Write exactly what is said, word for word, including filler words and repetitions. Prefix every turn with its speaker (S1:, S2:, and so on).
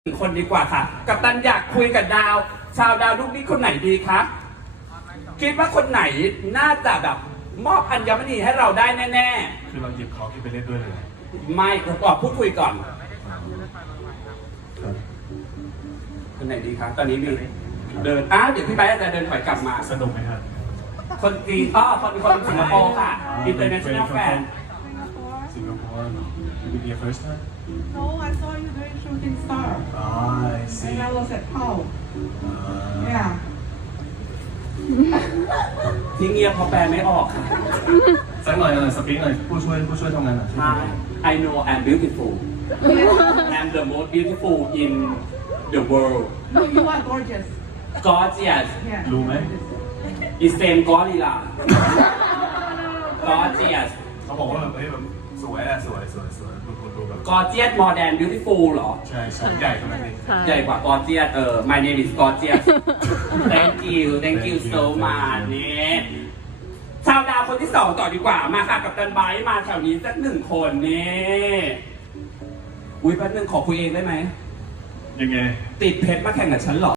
S1: อีกคนดีกว่าค่ะกัปตันอยากคุยกับดาว ชาวดาวลูกนี้คนไหนดีคะคิดว่าคนไหนน่าจะแบบมอบอัญมณีให้เราได้แน่
S2: คือเราหยิบเขาที่ไปเล่นด้วยเลย
S1: ๆไม่ก่อนพูดคุยก่อน
S2: ครับ
S1: คนไหนดีคะตอนนี้มีเดินอ้าวเดี๋ยวพี่ไบร์ทจะเดินถอยกลับมา
S2: สนุกไหมครับ
S1: คนจีนอ้อคนคนสิงคโปร์ค่ะ international fan
S2: Singapore Will it be your first time?
S3: No, I saw you doing shooting star.
S2: Ah, I see.
S3: And I was at Pau.
S2: Ah.
S3: Yeah.
S1: ที่เงียบเพราะแปลไม่ออกค่ะ
S2: สักหน่อยหน่อยสปีกหน่อยผู้ช่วยผู้ช่วยทำงานหน่อย
S1: I know I'm beautiful I'm the most beautiful in the world
S3: No, you are gorgeous.
S1: gorgeous
S3: Yeah.
S2: รู้ไหม
S1: is same gorilla gorgeous
S2: เขาบอกว่าแบบเฮ้ยแบบสวยอะสวยสวยสวยดูดูดูแบบ
S1: gorgeous more than beautiful เหรอ
S2: ใช่ใช่ใหญ่ขนาดนี้
S1: ใหญ่กว่า gorgeous เออ my name is gorgeous thank you thank you so much นี่ชาวดาวคนที่สองต่อดีกว่ามาค่ะกับตันไบร์ทมาแถวนี้สักหนึ่งคนนี่อุ้ยแป๊บนึงขอคุยเองได้ไหม
S2: ยังไง
S1: ติดเพชรมาแข่งกับฉันเหรอ